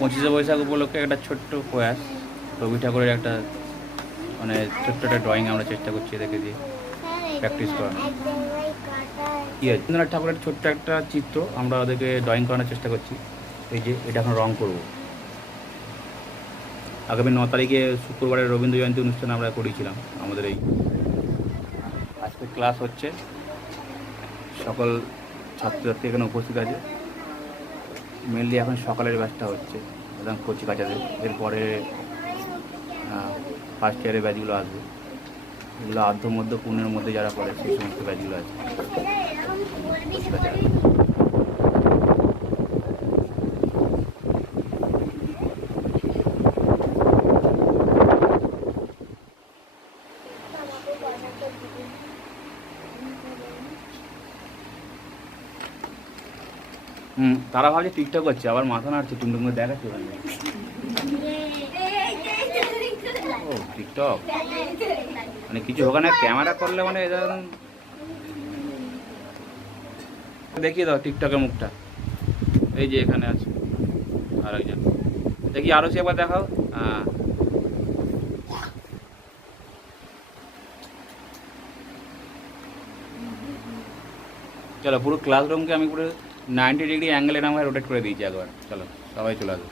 25শে বৈশাখ উপলক্ষে একটা ছোট্ট প্রয়াস, রবি ঠাকুরের একটা মানে ছোট্ট একটা ড্রয়িং আমরা চেষ্টা করছি এদেরকে দিয়ে প্র্যাকটিস করানো। কী আছে, রবীন্দ্রনাথ ঠাকুরের ছোট্ট একটা চিত্র আমরা ওদেরকে ড্রয়িং করানোর চেষ্টা করছি। এই যে এটা এখন রং করব। আগামী 9 তারিখে শুক্রবারের রবীন্দ্র জয়ন্তী অনুষ্ঠান আমরা করেছিলাম আমাদের এই। আজকে ক্লাস হচ্ছে, সকল ছাত্রছাত্রী এখানে উপস্থিত আছে। মেনলি এখন সকালের ব্যাচটা হচ্ছে একদম কচি কাচাদের, এরপরে ফার্স্ট ইয়ারের ব্যাচগুলো আসবে, এগুলো আর্ধ মধ্য পূর্ণের মধ্যে যারা পড়ে সেই সমস্ত ব্যাচগুলো আছে কচি কাচারা। তারা ভাবছে টিকটক করছে, আবার মাথা নাড়ছে, টুমটুম করে দেখাচ্ছে ওখানে। ও টিকটক মানে কিছু ওখানে ক্যামেরা করলে মানে দেখিয়ে দাও টিকটকের মুখটা। এই যে এখানে আছে আর একজন, দেখি আরো সে একবার দেখাও। হ্যাঁ, চলো পুরো ক্লাসরুমকে আমি পুরো 90 ডিগ্রি অ্যাঙ্গেলে নামায় রোটেট করে দিয়েছি একবার। চলো সবাই চলে আসবে।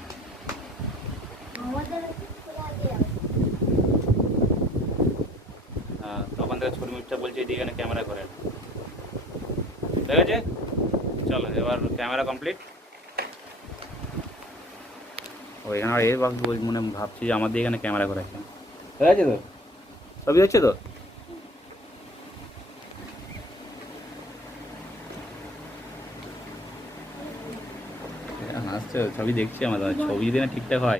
হ্যাঁ, তখন থেকে ছোট মিস্টার বলছে যে এখানে ক্যামেরা করে, ঠিক আছে? চলো এবার ক্যামেরা কমপ্লিট। ও এখানে আর এই বাক্স মনে ভাবছি যে আমাদের এখানে ক্যামেরা করে আছে, ঠিক আছে তো? সবই হচ্ছে তো? হাসছে, সবই দেখছি আমাদের ছবি যদি না ঠিকঠাক হয়।